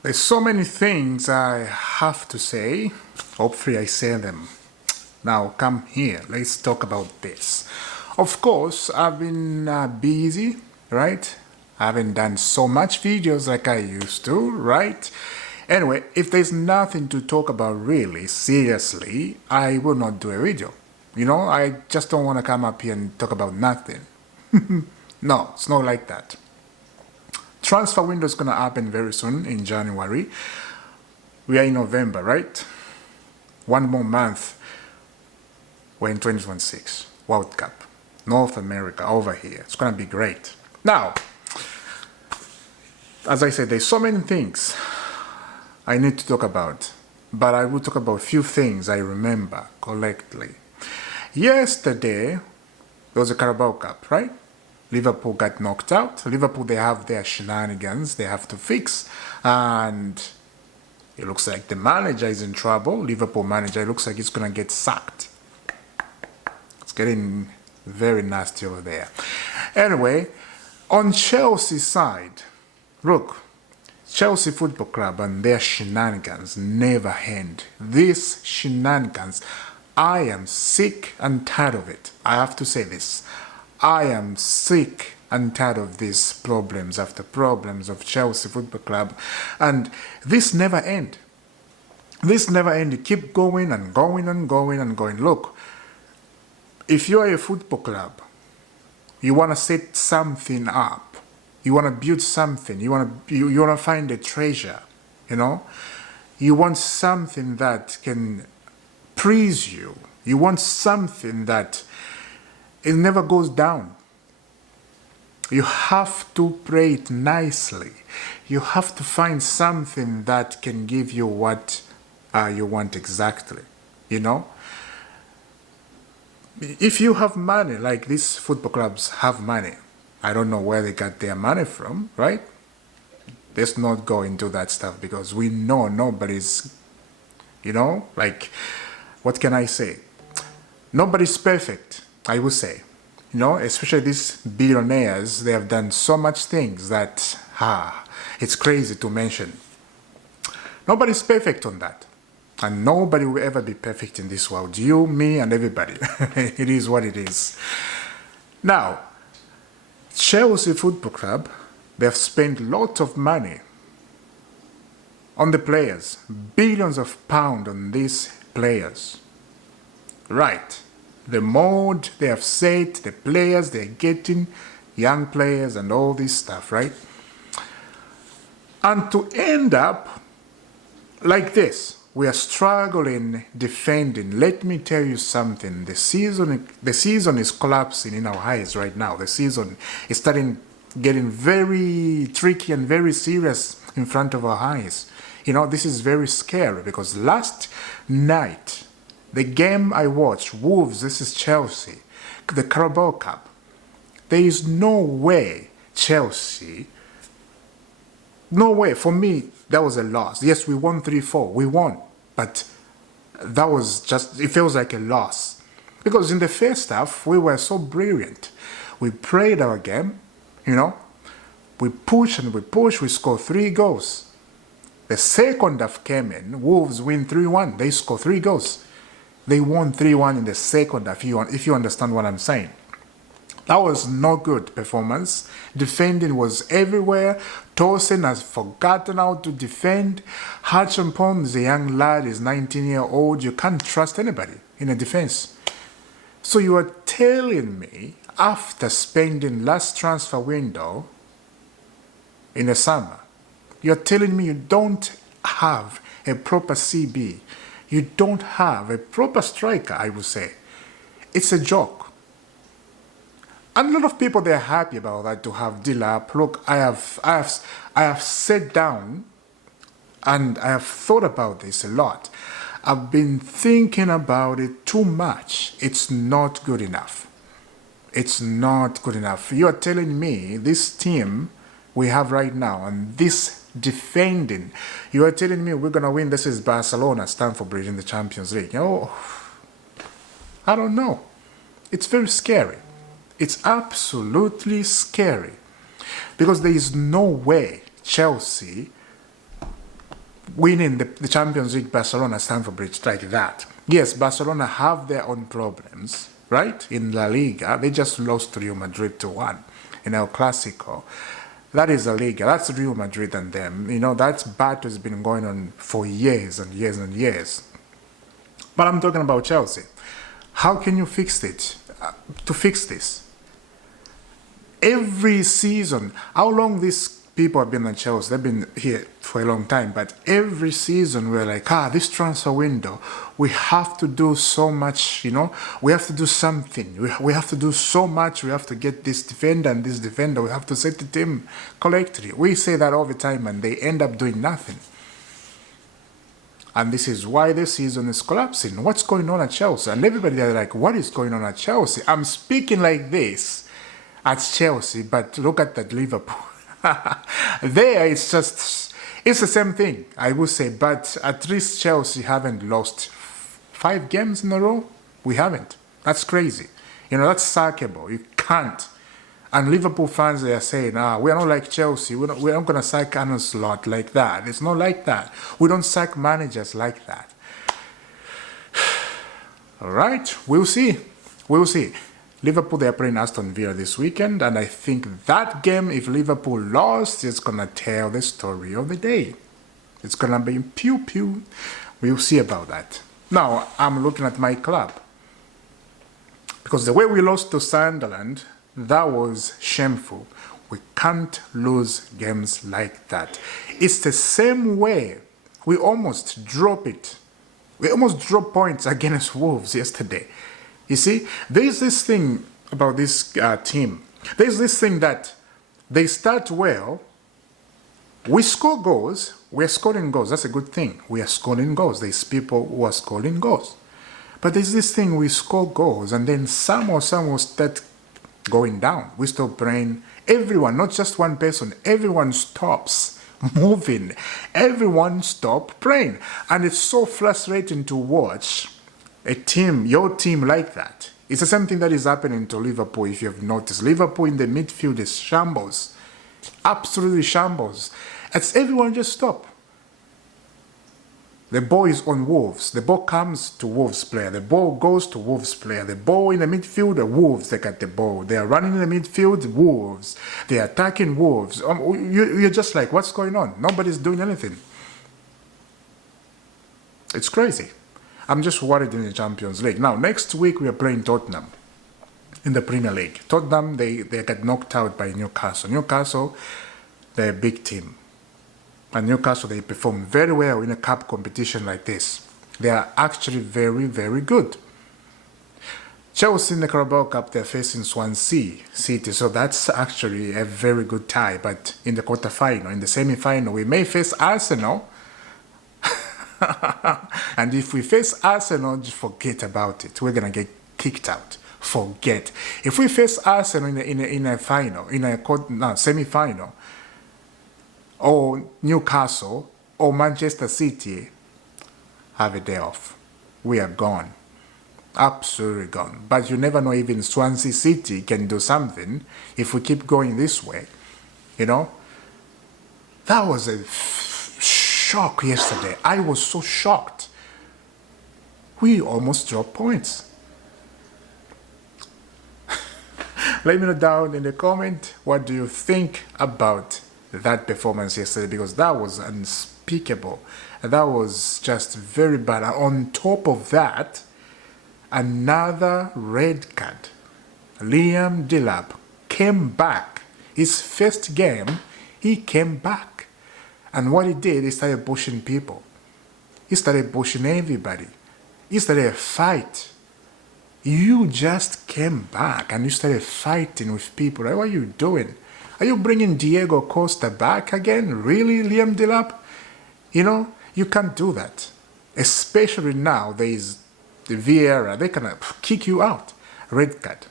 There's so many things I have to say. Hopefully I say them. Now come here, let's talk about this. Of course, I've been busy, right? I haven't done so much videos like I used to, right? Anyway, if there's nothing to talk about really, seriously, I will not do a video. You know, I just don't want to come up here and talk about nothing. No, it's not like that. Transfer window is going to happen very soon in January. We are in November, right? One more month. We're in 2026. World Cup. North America over here. It's going to be great. Now, as I said, there's so many things I need to talk about. But I will talk about a few things I remember correctly. Yesterday, there was a Carabao Cup, right? Liverpool got knocked out. Liverpool, they have their shenanigans they have to fix. And it looks like the manager is in trouble. Liverpool manager, it looks like he's going to get sacked. It's getting very nasty over there. Anyway, on Chelsea's side, look, Chelsea Football Club and their shenanigans never end. These shenanigans, I am sick and tired of it. I have to say this. I am sick and tired of these problems after problems of Chelsea Football Club. And this never end. This never end. You keep going and going and going and going. Look, if you are a football club, you want to set something up. You want to build something. You want to find a treasure, you know. You want something that can please you. You want something that it never goes down. You have to play it nicely. You have to find something that can give you what you want exactly, you know. If you have money, like these football clubs have money, I don't know where they got their money from, right? Let's not go into that stuff because we know nobody's, you know, like, what can I say? Nobody's perfect, I would say. You know, especially these billionaires, they have done so much things that, it's crazy to mention. Nobody's perfect on that. And nobody will ever be perfect in this world. You, me, and everybody. It is what it is. Now, Chelsea Football Club, they've spent lots of money on the players. Billions of pounds on these players. Right. The mode they have set, the players they're getting, young players and all this stuff, right? And to end up like this, we are struggling defending. Let me tell you something. The season is collapsing in our eyes right now. The season is getting very tricky and very serious in front of our eyes. You know, this is very scary because last night, the game I watched, Wolves, this is Chelsea, the Carabao Cup. There is no way Chelsea, no way. For me, that was a loss. Yes, we won 3-4. We won. But that was just, it feels like a loss. Because in the first half, we were so brilliant. We played our game, you know. We push and we push. We score 3 goals. The second half came in. Wolves win 3-1. They score 3 goals. They won 3-1 in the second half, if you understand what I'm saying. That was not good performance. Defending was everywhere. Torsen has forgotten how to defend. Hutchinson is a young lad, is 19-year-old. You can't trust anybody in a defense. So you are telling me, after spending last transfer window in the summer, you're telling me you don't have a proper CB. You don't have a proper striker, I would say. It's a joke. And a lot of people, they're happy about that, to have Dilap. Look, I have sat down and I have thought about this a lot. I've been thinking about it too much. It's not good enough. It's not good enough. You are telling me this team we have right now and this defending, you are telling me we're going to win, this is Barcelona, Stamford Bridge in the Champions League. Oh, I don't know. It's very scary. It's absolutely scary. Because there is no way Chelsea winning the Champions League, Barcelona, Stamford Bridge, like that. Yes, Barcelona have their own problems, right? In La Liga, they just lost to Real Madrid 2-1 in El Clasico. That is La Liga. That's Real Madrid and them. You know, that battle has been going on for years and years and years. But I'm talking about Chelsea. How can you fix it? To fix this? Every season, how long these people have been at Chelsea? They've been here for a long time, but every season we're like, this transfer window, we have to do so much, you know, we have to do something. We have to do so much. We have to get this defender and this defender. We have to set the team collectively. We say that all the time and they end up doing nothing. And this is why the season is collapsing. What's going on at Chelsea? And everybody they're like, what is going on at Chelsea? I'm speaking like this at Chelsea, but look at that Liverpool. There, it's the same thing, I would say. But at least Chelsea haven't lost 5 games in a row. We haven't. That's crazy. You know, that's sackable. You can't. And Liverpool fans, they are saying, we are not like Chelsea. We're not going to sack Arne Slot like that. It's not like that. We don't sack managers like that. All right, we'll see. We'll see. Liverpool, they are playing Aston Villa this weekend, and I think that game, if Liverpool lost, it's going to tell the story of the day. It's going to be pew-pew. We'll see about that. Now, I'm looking at my club. Because the way we lost to Sunderland, that was shameful. We can't lose games like that. It's the same way we almost drop it. We almost dropped points against Wolves yesterday. You see, there's this thing about this team. There's this thing that they start well. We score goals. We're scoring goals. That's a good thing. We are scoring goals. There's people who are scoring goals. But there's this thing, we score goals, and then some will start going down. We stop praying. Everyone, not just one person, everyone stops moving. Everyone stop praying. And it's so frustrating to watch a team, your team like that. It's the same thing that is happening to Liverpool, if you have noticed. Liverpool in the midfield is shambles. Absolutely shambles. It's everyone just stop. The ball is on Wolves. The ball comes to Wolves player. The ball goes to Wolves player. The ball in the midfield, the Wolves, they got the ball. They are running in the midfield, Wolves. They are attacking Wolves. You're just like, what's going on? Nobody's doing anything. It's crazy. I'm just worried in the Champions League. Now, next week we are playing Tottenham in the Premier League. Tottenham, they got knocked out by Newcastle. Newcastle, they're a big team. And Newcastle, they perform very well in a cup competition like this. They are actually very, very good. Chelsea in the Carabao Cup, they're facing Swansea City. So that's actually a very good tie. But in the quarterfinal, in the semi-final, we may face Arsenal. And if we face Arsenal, just forget about it. We're going to get kicked out. Forget. If we face Arsenal in a final, in a semi-final, or Newcastle, or Manchester City, have a day off. We are gone. Absolutely gone. But you never know, even Swansea City can do something if we keep going this way. You know? That was a shock yesterday. I was so shocked. We almost dropped points. Let me know down in the comment, what do you think about that performance yesterday, because that was unspeakable. That was just very bad. On top of that, another red card. Liam Delap came back. His first game, he came back. And what he did, he started pushing people. He started pushing everybody. He started a fight. You just came back and you started fighting with people. Like, what are you doing? Are you bringing Diego Costa back again? Really, Liam Delap? You know, you can't do that. Especially now, there is the Vieira. They can kick you out. Red card.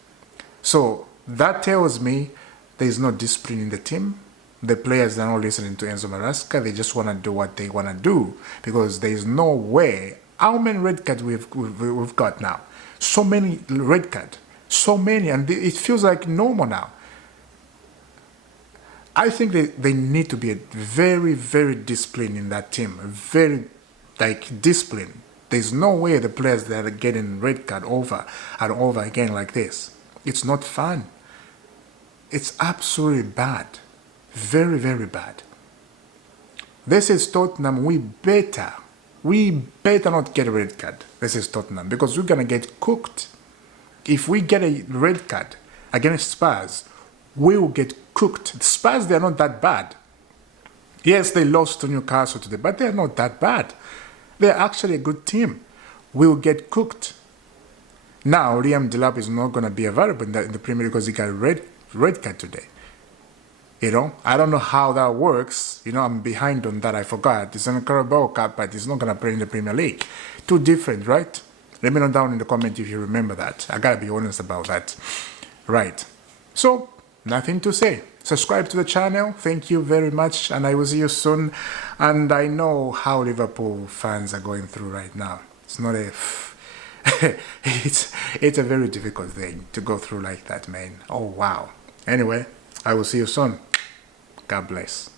So that tells me there is no discipline in the team. The players are not listening to Enzo Maresca. They just want to do what they want to do, because there is no way. How many red cards we've got now? So many red cards. So many. And it feels like normal now. I think they need to be very, very disciplined in that team. Very, like, disciplined. There's no way the players that are getting red card over and over again like this. It's not fun. It's absolutely bad. Very, very bad. This is Tottenham. We better not get a red card. This is Tottenham, because we're going to get cooked. If we get a red card against Spurs, we will get cooked. Spurs, they're not that bad. Yes, they lost to Newcastle today, but they're not that bad. They're actually a good team. We will get cooked. Now, Liam Delap is not going to be available in the Premier League because he got a red card today. You know, I don't know how that works. You know, I'm behind on that. I forgot. It's an Carabao Cup, but he's not going to play in the Premier League. Two different, right? Let me know down in the comment if you remember that. I got to be honest about that. Right. So, nothing to say. Subscribe to the channel. Thank you very much, and I will see you soon. And I know how Liverpool fans are going through right now. It's not a... it's a very difficult thing to go through like that, man. Oh, wow. Anyway, I will see you soon. God bless.